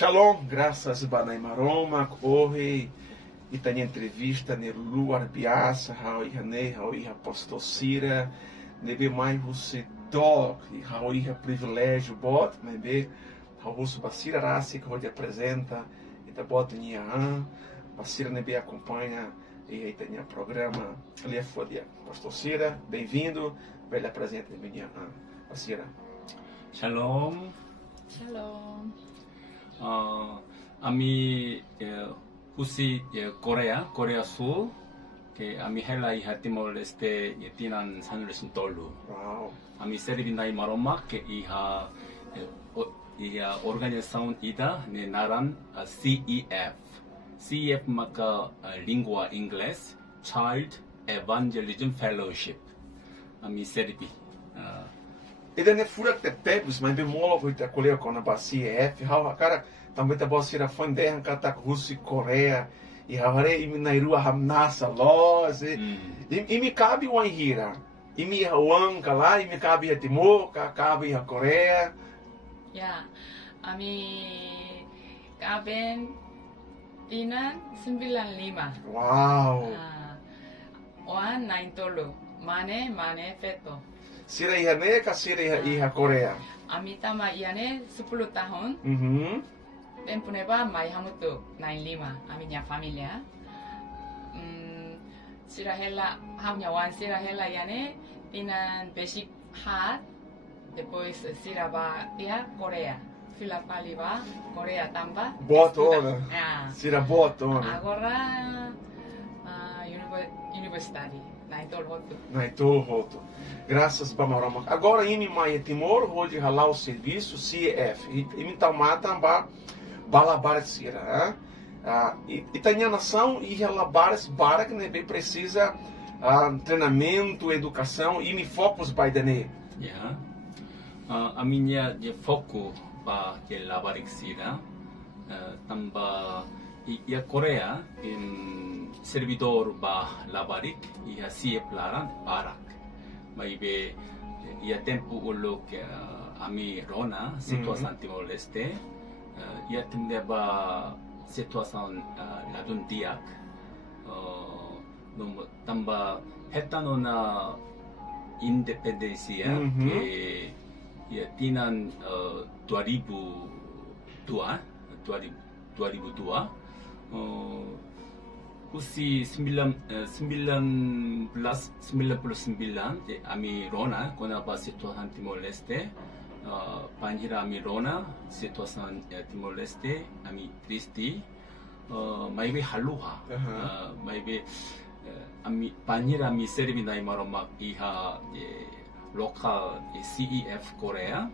Shalom, graças Banai Maroma, hoje e tem entrevista no lugar biasa, how ihane, how iha apostolsira, nebe mais você dó, e how iha privilégio bot, nebe how você basira raça que hoje apresenta, e da bot nia basira nebe acompanha e aí tem o programa ali é fodia. Apostolsira, bem-vindo, velha apresenta minha basira. Shalom. Shalom. Ami husi Korea Sul que ami hela iha Timor Leste tinan sanursin tolu. Wow. Ami servinai maroma que iha organização ida ne naran CEF. CEF maka língua inglês Child Evangelism Fellowship. Ami servi. E daí fura que tebus, mas bem molo foi ter colher com a bacia F, how cara também tá bom ser a fã derra kata Rússia e Coreia e havare e na rua hamnasa loz e me cabe o anhira e me wanka lá e me cabe a Timor, cabe a Coreia. Ya, ami kaben tinan 95. Uau. Oan naintolo, mane feto. Sira iha neka, sira iha Coreia. Ami tama iane 10 tahun. Tempo neba mai hamutu 95, a minha família. Sira hela, hamnya wan sira hela iane tinan basic hat. Depois sira ba ia Coreia. Fila paliba Coreia tamba. Botona. Sira botona. Agora universidade. Naitol Roto. Graças Bamarama. Agora em Maia Timor, hoje ralar o serviço CEF. E me mata balabar sira. E tem a nação e relabar para que nem precisa treinamento, educação e me focos by the name. Yeah. A minha foco para que lavar sira tamba e a Coreia em servidor ba labarik e a CEF laran parak. Maybe e a tempo ulo que a mi rona situação Timor Leste e a tempo ba situação ladun diak no tamba hetano na independência que e tinan 2002 Usi 99 ami Rona kona ba situasi Timor Leste panhira ami Rona situasi Timor Leste ami Tristi maybe haluha maybe ami panhira ami servi na imaromak iha local CEF Korea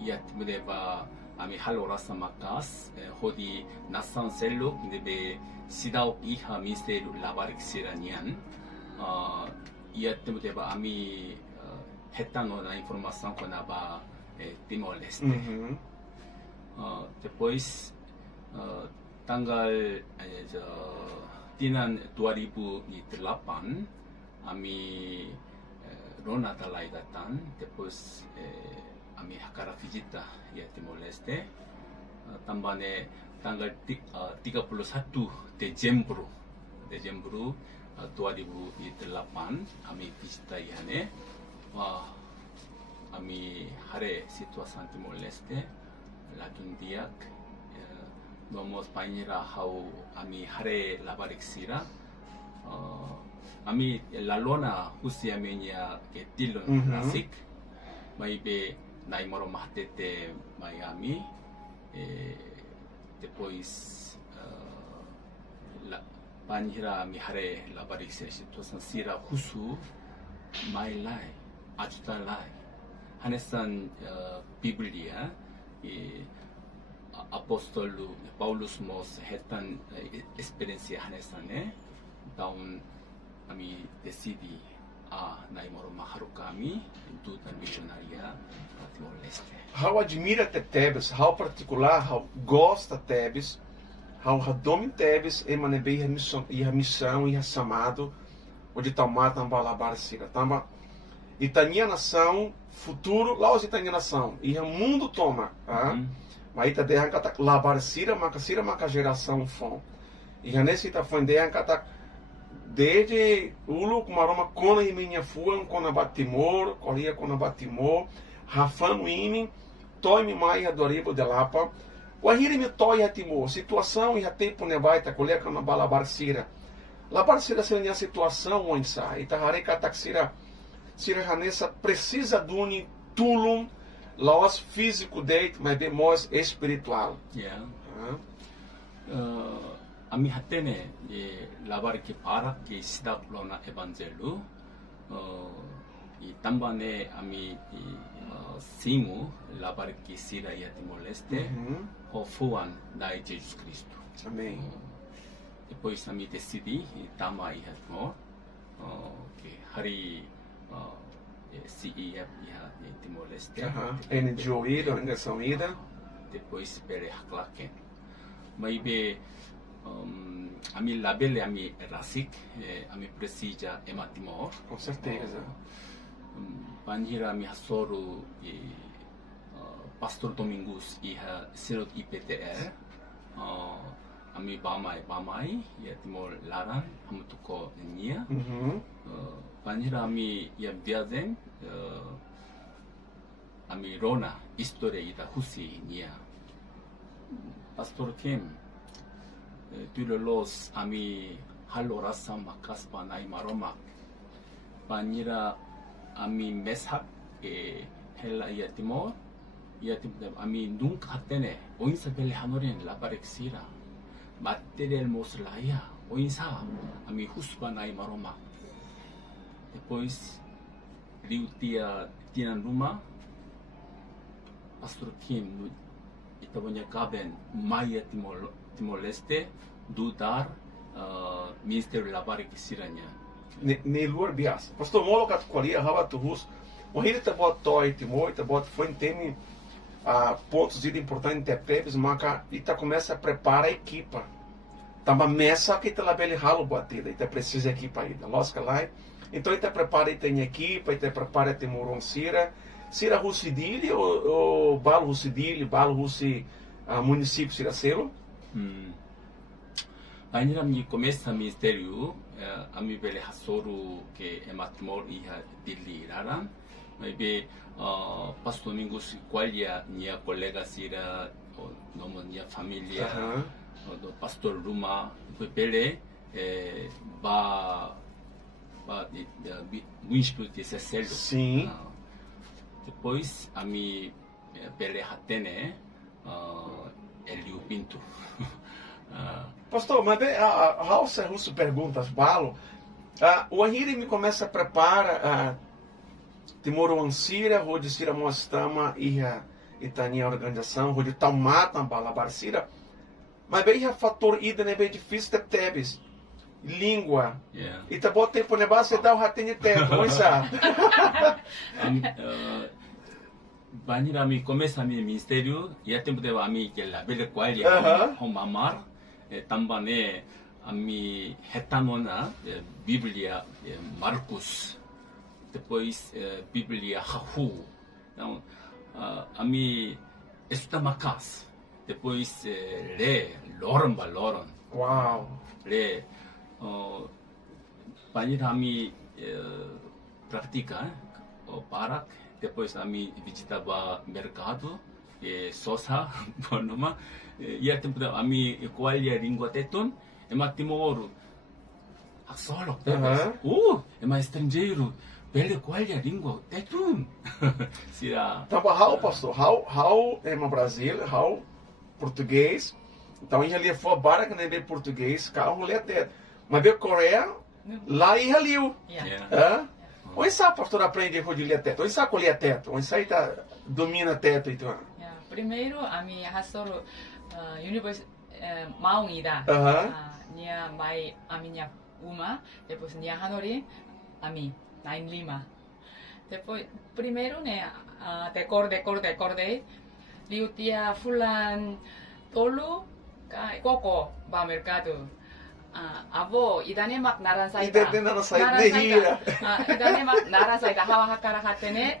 ia timudeba ami halo rasa makas hodi nasan sello nebe sidau iha misteru labarik siranian ia temudeba ami hetano na informação konaba Timor Leste. Depois tanggal tinan 2008 ami Rona talai datang depois ami hakara visita ya Timor Leste tambane tanggal 31 Desember 2008 ami visita ihane ami hare situasi Timor Leste ladun diak nomos painira hau ami hare labarik sira ami lalona husi amenya ketilon nasik maybe naimoro mahtete Miami depois panhira mihare labarik situação sira husu mai lai ajuda lai hanesan Biblia apostolo Paulus mos hetan experiência hanesane daun ami decidi naimoro maharu kami itu dan missionaria Timor Leste. How admira Tebes, how particular, how gosta Tebes, how radome Tebes, emanebei a missão e a chamado, onde Tamar tambalabar sira, tamba Itania nação, futuro, lá os Itania nação, e o mundo toma, Mas ita dehan katak labar sira maka geração fom. E nesse ita foi dehan katak desde ulu kumaroma kona e minha fuan kona batimor, colia kona batimor, rafano imi, toi mi mai adoribo de lapa. O ahiri mi toi hatimor, situação e tempo nebaita colia kona balabar sira. Labar sira seria a situação onde sai. Ita hare katak sira hanessa precisa duni tulum laos físico date, mas bem mais espiritual. Yeah. Ami hatene labar ke parak ke sidak lona evangelho i tambane ami simu labar ke sira ya Timor Leste o fuan da Jesus Cristo. Amém. Depois ami decidi tama i hatmor que hari CEF ya Timor Leste. NGO ida, organização ida. Depois pere haklaken. Maybe ami label ami rasik ami precisa ema Timor. Com certeza. Banhira ami hasoro Pastor Domingos iha serot IPTR. Ami bamai ya Timor Laran hamutuko nia. Banhira ami ya viazen ami Rona história ida husi nia. Pastor Kim Tulolos ami halorasa makas panai maromak Banhira ami mesak hela ia Timor ami nunca hatene oinsa bele hanoren labarexira material moslaya oinsa ami huspanai maromak. Depois liutia tinan rumah Pastor Kim itabonya kaben Maya Timor Leste dudar Ministério Labarik Siranya. Ne luar biasa. Pastor Molo katkolia habatu hus. Ohiri tabot toi Timor, tabot foi temi pontos de importante tepeves, maka ita começa a preparar a equipa. Tamba messa que ita labele halo batida, ita precisa equipa ainda. Losca lá. Então ita prepara ita em equipa, ita prepara Timoron Sira. Sira Russidili ou Balo Russidili, Balo Russi município Siracelo? Banhira mi começa ministério ami bele hasoro que Timor iha Dili raran. Maybe Pastor Domingos qualia minha colega Sira nome minha família do Pastor Ruma bele município de Cecílio. Sim. Depois ami bele hatene Elio Pinto. Pastor, mas Raul Russo perguntas, Balo, o Ahiri me começa a preparar Timoro Ansira, Rode Sira Moastama e Itania organização, Rode Talmata, Balabar Sira, mas bem fator ida, né, bem difícil, tebes, língua, e tá bom tempo, né, basta dar o ratinho teto, não sabe? Banhira mi começa mi ministério e a tempo de ami que la bele qualia homamar tambane ami retanona Bíblia Marcos depois Bíblia Hahu então ami estamakas depois le loron Uau, le banhira ami pratica o parak depois ami visitava mercado sosa bonoma e a tempo da ami qualia língua teton ema Timor solo ema estrangeiro bele qualia língua teton sira tava Raul, pastor, Raul é uma Brasília, Raul português, então ia ali for barra que nem português, carro lê teto, mas veio Coreia, lá ia liu, onde sabe, pastor, aprende a rodilha teto? Onde sabe colher teto? Onde sabe domina teto? Então? Primeiro, a minha hasoro universidade Maungida, a minha uma, depois minha Hanori, a mim, na Lima. Depois, primeiro, né, decorde, liutia fulan tolo, coco, ba mercado. Avo idane mak naran saita idane mak naran saita hawa hakara hatene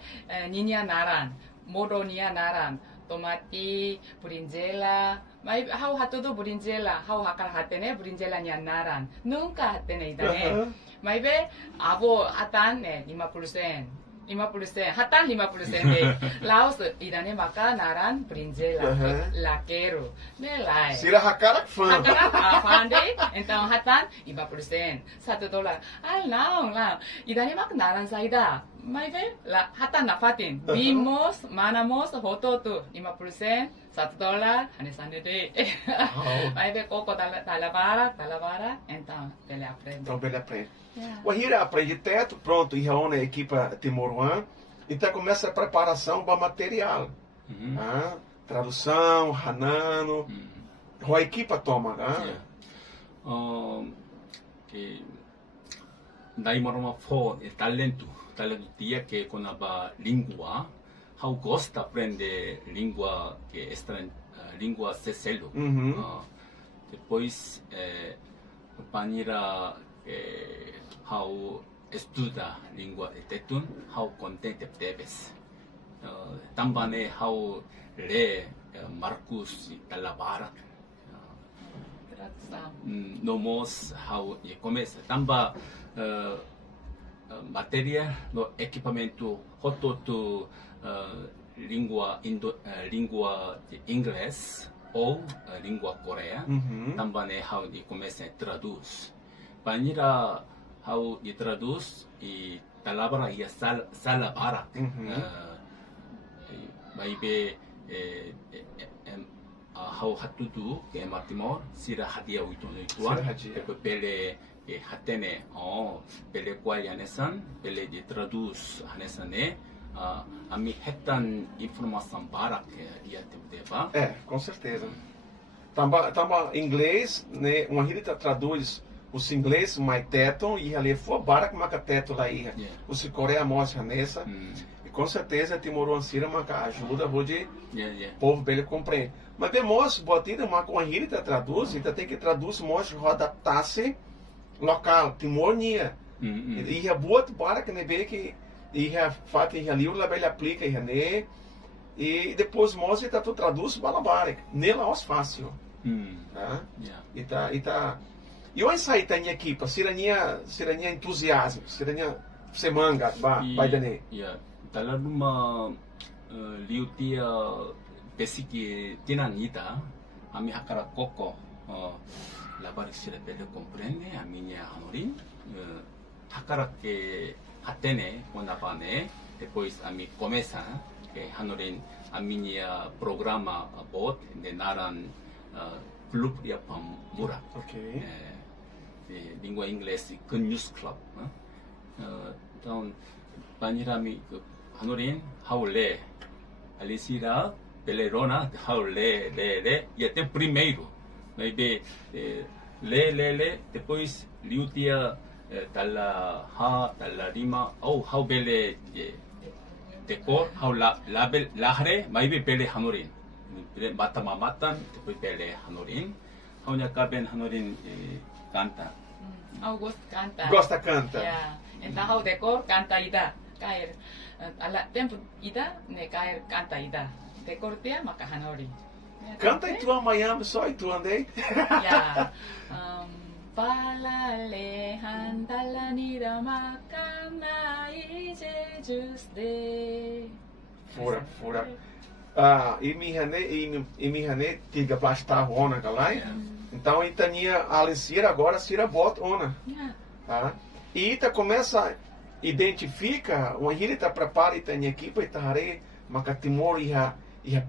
ninya naran modo nia naran tomati, berinjela. Mai hau hatudu berinjela, hau hakar hatene berinjela naran. Nunca hatene idane. Mai be abo hatan 50 sen. 50 sen, hatan 50 sen de. Laos idane maka naran berinjela, laquero. Nelai. Sira hakarak fã. Pandai, então hatan 50 sen, $1. Não, não. Idane mak naran saida. Mas bem, lá hatan na fatin. Vimos, manamos, foto tu 50 sen, $1, hanesane de. Mas bem, coco talavara, então ele aprende. Então ele aprende. Yeah. O Ahira aprende teto, pronto, e reúne a equipa Timoruan. Então começa a preparação para material. Tradução, Hanano. A equipa toma. Daí moramos for talento dia que com a língua, how gosta aprender língua que estranha, língua cecelo. Depois panira how estuda língua tetun, how contente debes. Também how lê Marcos Talavara. Nomos how começa. Também matéria no equipamento roto língua língua de inglês ou língua coreana. Também how de começa a traduz. Panira how de traduz e palavra e salabara. Vai be how hatudu que é Timor sira hadia uituan depois pele hatene pele qual anesan pele de traduz anesane a mi hetan informação para que ia tempo com certeza. Tamba inglês, né? Uma rita traduz os inglês mais teto e ali for barak maka teto lá ia. Os coreano mostra nessa. E com certeza Timoruan sira maka ajuda hoje. Povo bele compreende. Mas demos botida uma rita traduz, então tem que traduz mostra adaptar-se local, Timor nia. E a boa para que ne vê que e a fato e ali o label aplica e e depois mostra tá tu traduz balabarek, nela os fácil. E eu ensai tá em equipa, sirania entusiasmo, sirania semanga vai dane. Dalam uma liutia basic tinanita, ami hakara koko labarik sila pele comprende a minha honorin hakara que hatene onapane depois a mi começa que honorin a minha programa bot de naran club dia pamura língua inglês con news club então panirami honorin haule alisira pelerona haule le e até primeiro maybe le depois liutia tala lima how bele decor how label lahre maybe bele hanorin matan depois bele hanorin how nya kaben hanorin canta August canta. Gosta canta. Yeah. Então how decor canta ida. Cair ala tempo ida ne cair canta ida. Decor dia maka hanori. Canta em tua Miami só e tu andei. Ya. Palalehan talanira makana ije juste. Fura. E me hane tiga plastar ona galai. Então itania alisira agora sira bot ona. E ita começa identifica, uma irita prepara itania equipa itare makatimor e a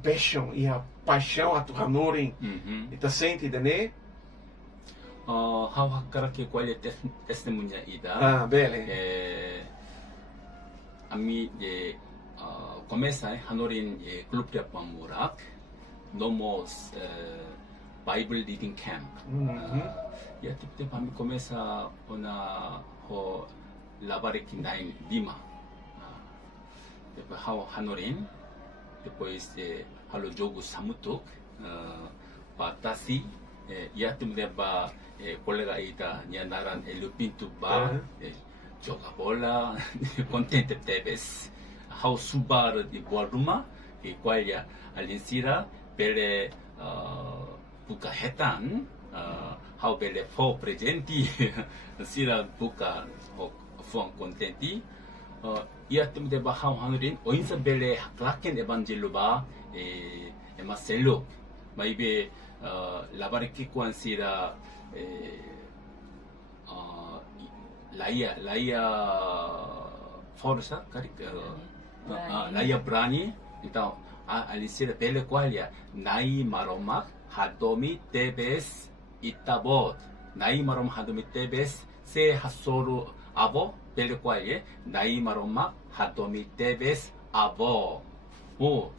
passion, e a paixão a tu hanorin. Ita sente dene. How hakara que qual é testemunha ida. Bele. Ami começa hanorin club de pamurak nomos Bible reading camp. E até para mim começa ona ho labarik nain lima. Depois how hanorin depois halo jogo samutuk batasi ia tumleba colega ita nyanaran elupintu ba joga bola contente teves how subar di boa ruma qualia alinsira bele buka hetan how bele for presenti sira buka for contenti ia tem de ba how hanurin oinsa bele klaken evangelo ba ema selok maibe labariki kwansira laia força laia brani então alisira bele qualia nai maromak hadomi tebes itabot nai marom hadomi tebes se hasoru abo bele qualia nai maromak hadomi tebes abo o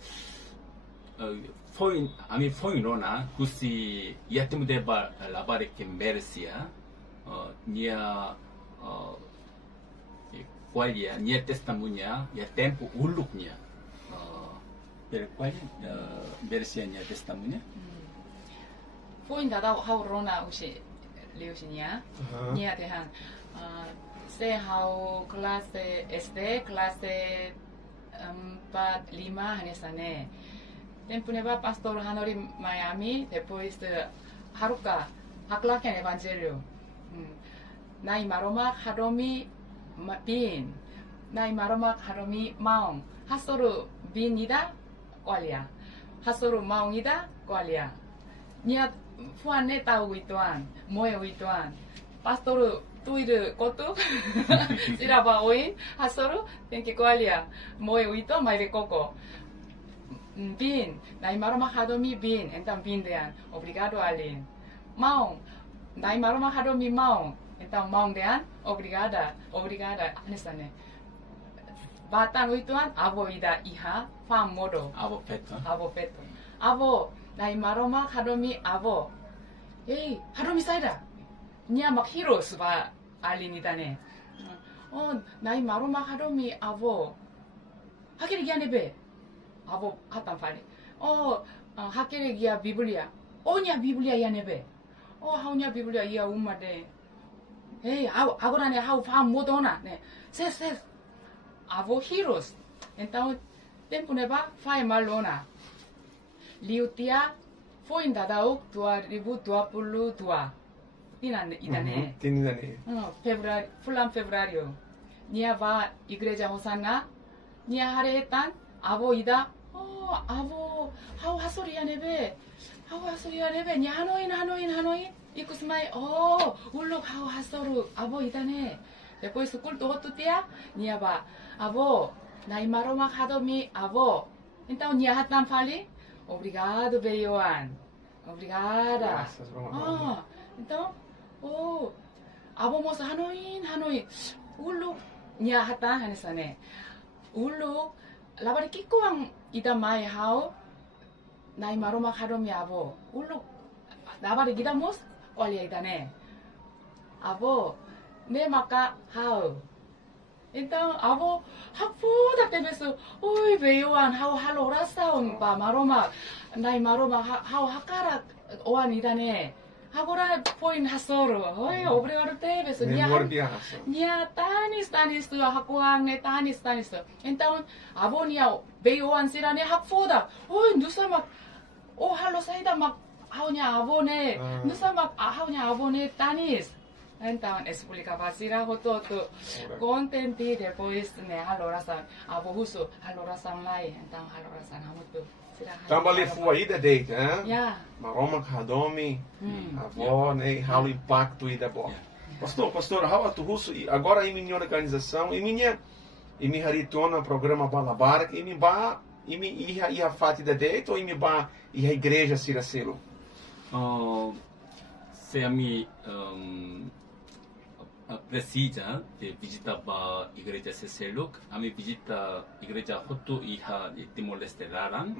foi ami foi nona gusi yatem deba labare que merecia nia qualia nia testemunha ia tempo uluknya bele qualia merecia nia testemunha Foi dada how rona usi liusinya nia tehan se how clase SD clase 4, 5 hanesane tempo neba pastor Hanori Miami depois haruka haklaken evangelho nai maromak hadomi bin nai maromak hadomi maung hasoru bin ida qualia hasoru maung ida qualia nia fuane tau ituan moe ituan pastor tuir kotu siraba oin hasoru tenki qualia moe ito mai koko bin, nai maroma hadomi bin, então bin dean, obrigado Alin. Maung, nai maroma hadomi maung, então maung dean, obrigada, nesane. Batang uituan, abo ida iha, fam modo. abo peto Abo, nai maroma hadomi abo. Ei, hadomi saida. Nia mak heroes ba Alin idane. Oh, nai maroma hadomi abo. Hakiri giane be. Abo hatan fani. Oh, hakere gia Biblia. Oh nya Biblia ya nebe. Oh haunya Biblia ia umade. Hey, agora ne hau fam modona ne. Ses. Abo heroes. Então tempo neba fai malona. Liutia foi dadau 2022. Idane. Tinidane. Feverário, fulan feverário. Nia va igreja Hosanna. Nia haretan abo ida. abo hau hasoria nebe nya Hanoi ikusmai uluk hau hasoru abo idane depois culto hotutia nia ba abo nai maromak hadomi abo então nia hatan fali obrigado Beioan obrigada então abo moça Hanoi uluk nia hatan hanesane uluk labari kiko ang ida mai hao nai maroma hadomi abo uluk labari gida mos olha idane abo ne maka hao então abo hakfu da tebesu oi Beioan hao halorasaun ba maroma nai maroma hao hakara oan idane agora foi hasoru oi obrigado tebesu nia tanis tu hakuang ne tanis então abo nia Beioan sirane hakfoda oi nusa mak halo saida mak haunya abo ne nusa mak haunya abo ne tanis então explicava sira hoto contenti depois ne halorasan abo husu halorasan lai então halorasan hamutu Tambali foi ida date, né? Yeah. Maroma Hadomi, avó, né? Halo impacto ida bo. Pastor, how tu husu agora em minha organização, em minha haritona programa Balabarak, em minha ia fati da date ou em minha igreja Siracelo? Se a mi precisa de visitar a igreja Seseluk, a mi visita igreja Hotu iha Timor Leste Laran,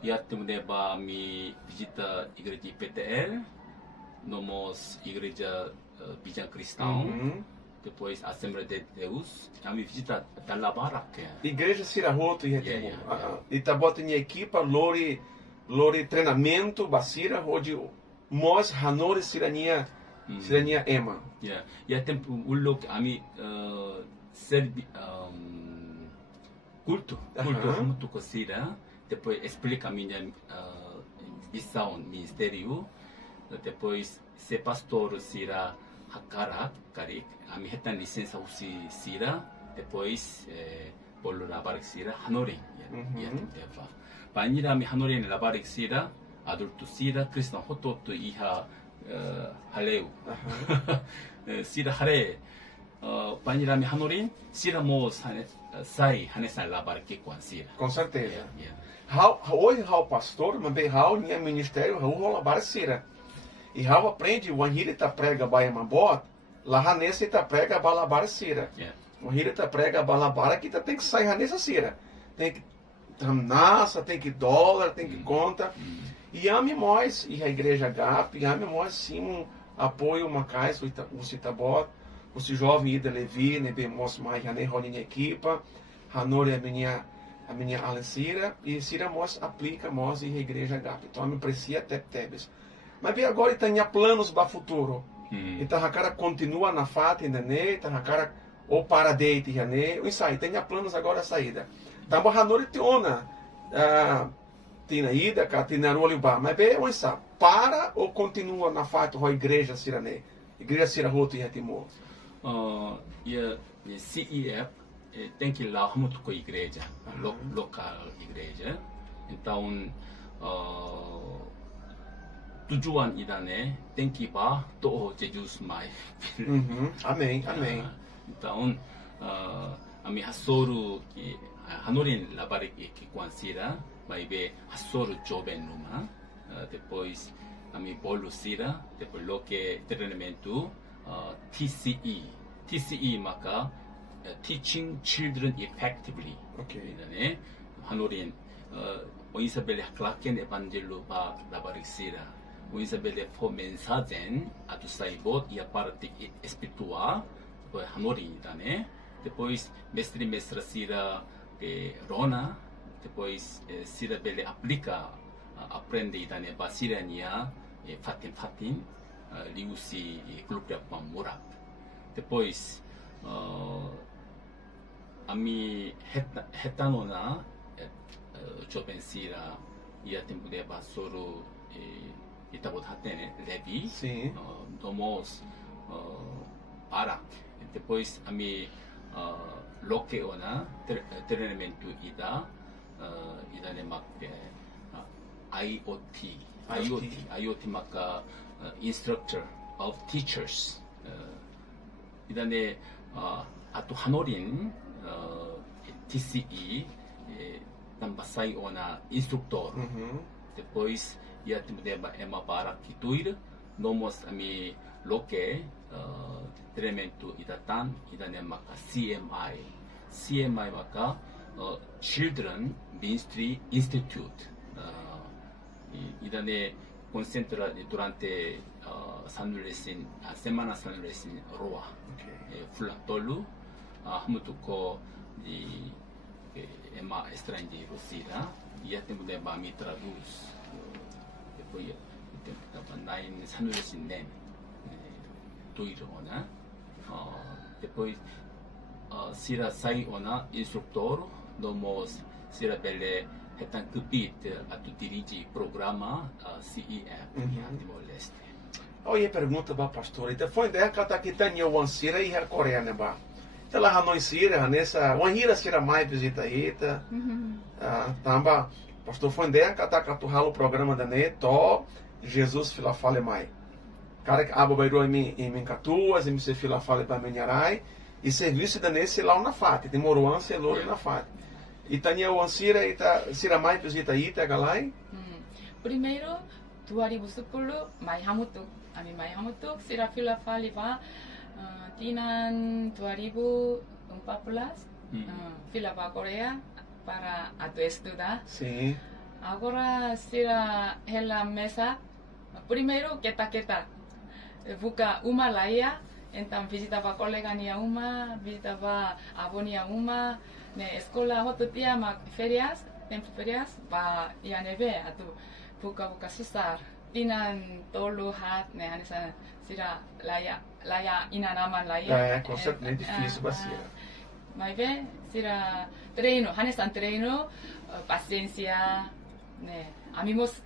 ia temudeba a mi visita igreja PTL, nomos igreja Bijang Cristão, depois Assembleia de Deus, a mi visita Dalabarak. Igreja Sirahoto iha Timor. Itabota em equipa, lori treinamento, basira, onde mos hanore sirania Emma. Ya tempo ulok ami culto muito cosira depois explica a minha missão, ministério. Depois, ser pastor, será hakara, karik. A minha reta licença, será. Depois, polo labarik, será hanorin. Banira, mi hanorin labarik, será. Adulto, será. Cristão, hototo, iha, haleu. Será hare. Banira, mi hanorin, será mo, sai, hanesan labarik, será. Com certeza. Hoje, o pastor, mas bem, o ministério, o labar sira. E Raul aprende, o Anhiri tá prega Baiamabot, lá Hanessa tá prega Balabara Sira. O Anhiri tá prega Balabara, que tem que sair Hanessa Sira. Tem que nasa, tem que dólar, tem que conta. E ame nós, e a igreja GAP, e ame nós sim, apoio uma casa, o Citabot, o jovem Ida Levi, ne bemos mais, Hanei Rolinha equipa, Hanori a minha Alessira, e Sira nós aplica nós e a igreja GAP. Então, me aprecia até Tebes. Mas bem, agora tem planos para o futuro. Então, a cara continua na fata, né? Então, a cara ou para date, né? O ensaio tem planos agora a saída. Então, a Hanori Tiona, Tina Ida, Tina Roliba. Mas bem, o ensaio para ou continua na fata a igreja Sirane? Igreja Sirahoto e Hatimor. E CEF tem que ir lá muito com a igreja, local igreja. Então, tujuan idane tem que ir para Jesus mais. Amém, amém. Então, a minha soro que Hanorin labarik que considera, vai ver soro jovem numa, depois a minha bolo sira, depois lo que treinamento TCE maka Teaching Children Effectively. idane Hanorin o Isabel Clarken Evangelo ba labarik sira. O Isabel for mensagem a tu saibot e a parte espiritual depois Hanori né depois mestra Sira Rona depois Sira Bele aplica aprende né basirania fatin liusi clube para morar depois a mi hetanona jovem Sira e a tempo de basoro Itabot hatene Levi, domos Arak. Depois a mi loque ona treinamento ida ne mak IoT maka instructor of teachers. Ida ne atu hanorin TCE tambasai ona instructor. Depois ia tempo ema para kituir nomos ami loke treinamento idatan idane maka CMI maka Children Ministry Institute idane concentra durante semana San Luis Roa Fulatolu hamutuko di ema estrangeiro sira ia tempo de mi traduz depois nine San Luis nem tuiro ona depois sira sai ona instrutor domos sira bele hetan kupit atu dirige programa CEF Timor-Leste. Olha pergunta para pastor. Então foi ideia que tá aqui tania o Ansira e a Coreia né ba. Então lá Hanoi Sira nessa Wanhira Sira mais visita aí tá. Tamba pastor foi ideia que tá o programa da neto Jesus fila fale mai. Cara que abo bairro em Mencatuas, em se fila fale para Menharai e serviço da nesse lá na FAT, tem Moruan Celor na FAT. E tania o Ansira e tá Sira mais visita aí tá galai. Primeiro 2010 mai hamutuk ami mai hamutuk Sira fila fale ba tinan 2014 fila ba Korea para atu estudar. Sim. Agora Sira hela mesa primeiro kita buka uma laia então visitava colega nia uma visitava avó nia uma ne escola hotu tia mak ferias tempo ferias ba ia neve atu buka susar tinan tolu hat ne anisa Sira laia inanaman laia com certeza difícil basira. Mas vê Sira treino hanesan treino paciencia, 네, amigos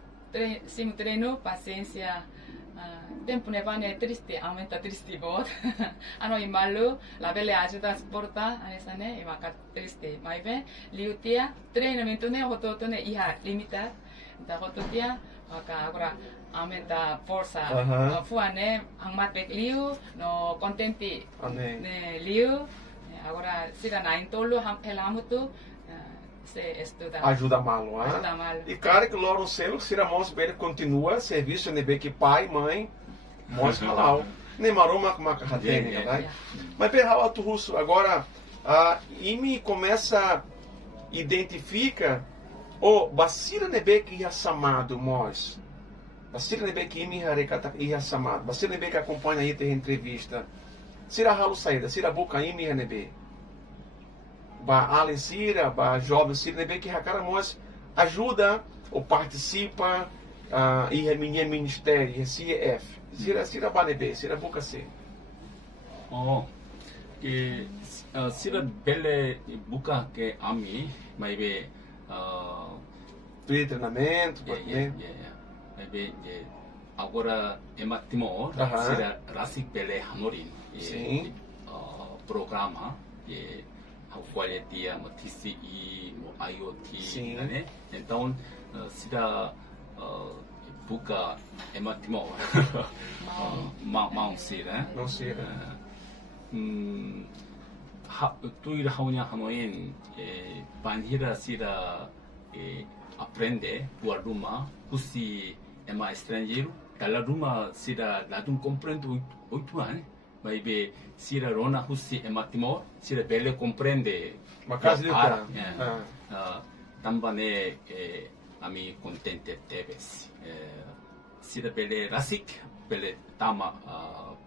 sin treino, paciencia, tempo ne va ne triste, aumenta triste bot, ano y malo, la belle ayuda sporta, esa ne, y va triste, mai bem, liutia, treinamento ne, hototo ne, iha limitar, da hototia, agora aumenta força, fua ne, angmatek liu, no contente, ne liu, agora sira na intolo, pelamutu, se estuda. Ajuda malo, hein? Ajuda malo. E cara que logo selo, se a mãos bem continua serviço NB que pai, mãe, mãos halal. Nem maroma com macarratene, né? Mas perral alto russo agora e me começa identifica o basira NB que ia samado mós. Basira NB que me harecata ia samado. Basira NB que acompanha aí ter entrevista. Sira ralo saída, sira boca aí me NB. Ba Allen Sira, ba jovem Sira, vê que a cara mos ajuda ou participa e minha ministério, CEF. Sira ba nebe, Sira boca se. Que Sira bele buka que ami, mas be Treinamento, né? Maybe agora Timor, Sira rasik bele hanorin, programa, quality, TCE, IoT, né? Então, sira buka Timor, Mount Sira, Não sei. tuir haunya hanoin, banhira sira aprende tua ruma, kusi estrangeiro, dalla ruma sira ladum compreendo 8 anos. Mas sira rona husi Timor, sira bele compreende. Uma casa de lutar. Também ami contente teves. Sira bele rasik, bele tama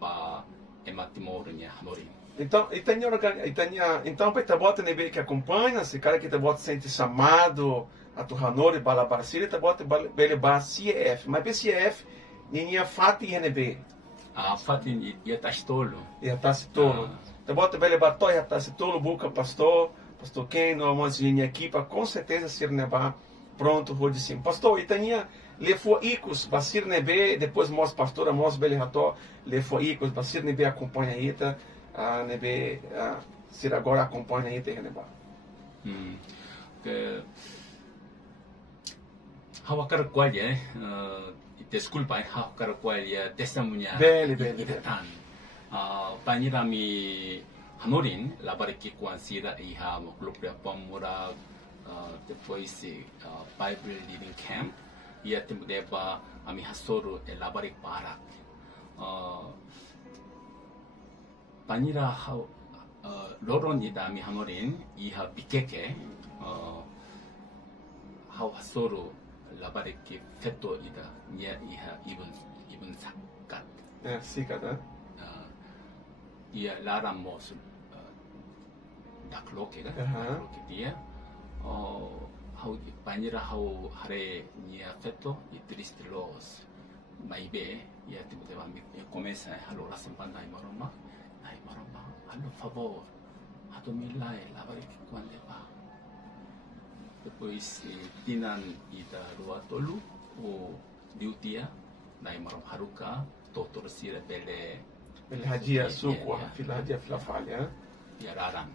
pa Timor nya hanorin. Então para bota nebe que acompanha, se cara que te bota sente chamado a tu hanori balabarasira, te bota bele ba CEF, mas CEF ninha fati nebe. Fatin ia tastolo. Ia tastolo. Te bota bele bato ia tastolo buca pastor quem no monte linha equipa com certeza ser neba pronto vou de cima. Pastor, itania lefo icos basir nebe depois mos pastora mos bele rato lefo icos basir nebe acompanha ita nebe ser agora acompanha ita neba. Que hawakar qual desculpa, hawakar qual testemunha. Bele. Panirami hanorin labariki kuansira iha moklupya pamura depois Bible Reading Camp ia temudeba ami hasoru labarik parak panira loron ida ami hanorin iha bikeke hasoru labariki feto ida nia iha ibn sakat Sikat, ia larang mos dakloke dia hau panira hau hare nia feto e triste los maibe ia tipo de bambi começa a lo rasempan nai maroma allo favor hatu milai labari quando va depois tinan ida rua tolu o diutia nai marom haruka totor sira bele ele radia suco fila radia fila falha ya raran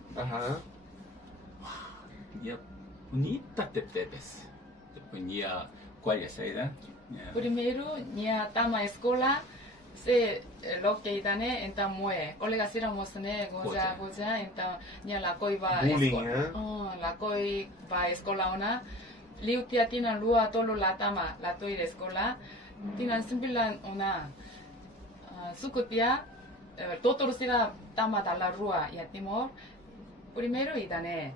dia bonita tepes depois dia qual é saída primeiro nia tama escola se lo que idane então moe colega sira mosne goja então nia la koi va escola la koi va escola ona liutia tina lua tolo la tama la toi escola tina simpilan ona sukutia totor sira tama dalla rua ya Timor primero idane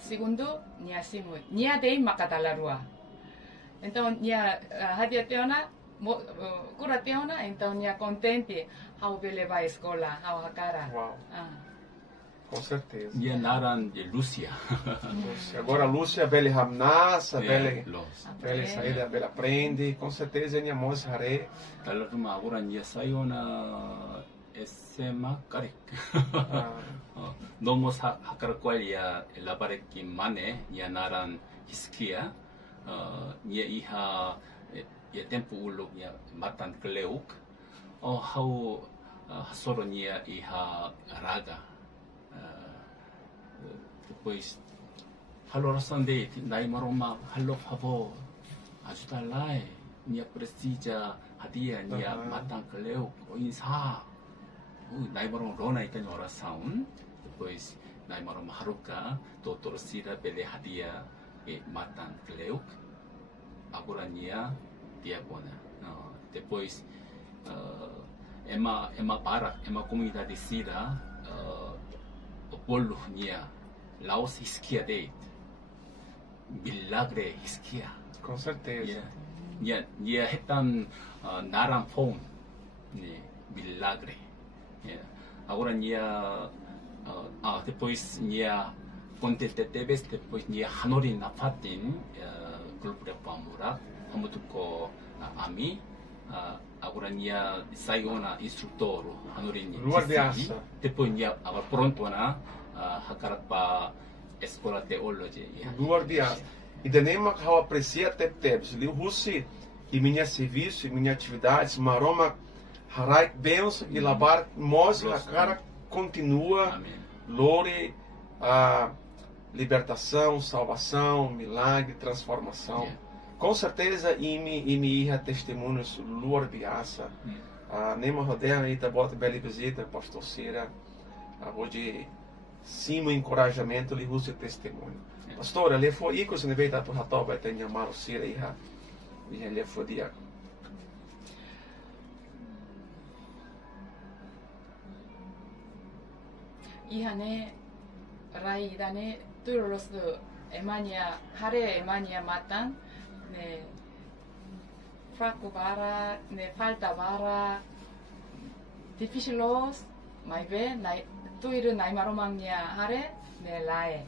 segundo nia simu nia dei maka dalla rua então nia hadia teona cura teona então nia contente how bele vai escola how hakara com certeza nia naran de Lúcia agora Lúcia bele ramnasa bele saída bele aprende com certeza nia moça hare dalla ruma agora nia sayona SMA karik nomos hakar qual ia labarek ki mane ia naran Hiskia, nia iha tempo uluk nia matan keleuk, hau hasoro nia iha raga. Depois halo rasande nai maroma halo havo ajuda lai nia presija hadia nia matan keleuk insa. Nai maroma rona ikan oração. Depois nai maroma haruka torcida pele hadia matan keleuk. Agora nia dia bona. Depois ema para ema comunidade sira o polo nia Laos hiskia deit. Milagre hiskia. Com certeza. Nia hetan naram phone ni milagre. Agora nia depois nia contetebes depois nia hanori na fatin grupo de pamura hamutuko ami agora nia saiona instrutor hanori ni Luar biasa. depois nia agora pronto na hakarat pa escola teologia. Luar biasa. E danema how aprecia tebs li russi e minha serviço e minha atividades maroma harai benção e labar mostra a cara continua Amém. lore a libertação, salvação, milagre, transformação. Yeah. Com certeza imi iha testemunhos luar biasa. Nema rodeia ita bota bela visita pastor Cira. Hoje cima encorajamento li russo testemunho. Pastor, ele foi icos ne veita por hatau vai ter chamar o Cira iha ele foi dia. 이한에 라이단에 뚜로로스 에마니아 하레 에마니아 마탄 네 fraco bara ne falta bara dificilos mai ve nai tuiru nai maromangnya hare ne lae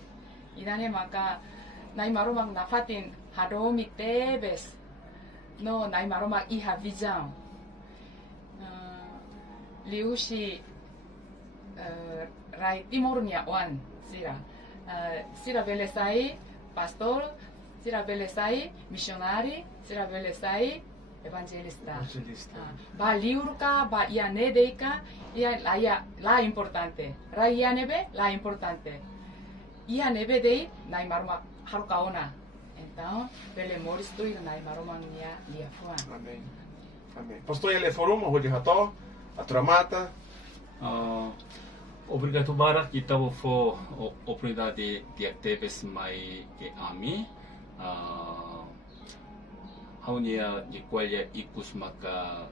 idane maka nai maromang na fatin hadomi tebes no nai maromang iha vision liushi Rai Timornia One Sira Belesai pastor, Sira Belesai missionary, Sira Belesai evangelista. Ba liurka, ba ianedeika, la importante. Rai ianebe, la importante. Ianebe dei, nai maroma haruka ona. Então, pele moris tu nai maroma lia fuan. Amém. Amém. Pastor, ele forum hoje hatau a tramata. Obrigado para kita for oportunidade de actives mai ke ami. Haunia de qualha icus maka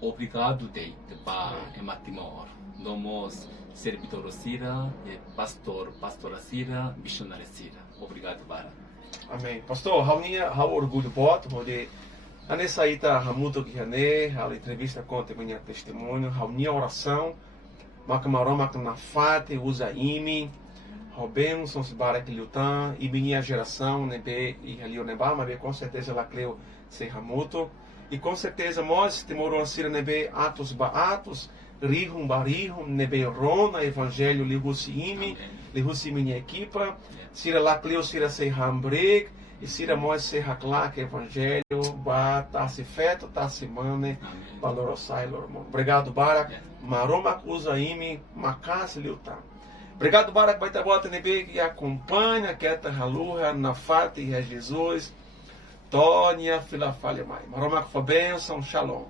obrigado de pa ematimor. Nomos servidor Cira, pastora Cira, missionária Cira. Obrigado para. Amém. Pastor, haunia hau orgulho bot, onde a nessa ita hamuto que hane, a entrevista conta minha testemunho, haunia oração. Makamaroma na fate usa imi, Robem são se bara que lutam e minha geração nebe e ali o neba, mas com certeza ela creu se ramuto e com certeza nós temoro ansira nebe atos baatos, rihum barihum nebe rona evangelho lihusi imi, lihusi minha equipa, sira lá creu sira se hambreg e sira nós se hakla que evangelho ba tá se feto tá se mane valorosai lormon. Obrigado Barak. Maroma usa imi macas liutam. Obrigado Barak vai ter bota nebe que acompanha que esta haluha na fate e Jesus. Tônia filha falha mai. Maroma foi bênção, shalom.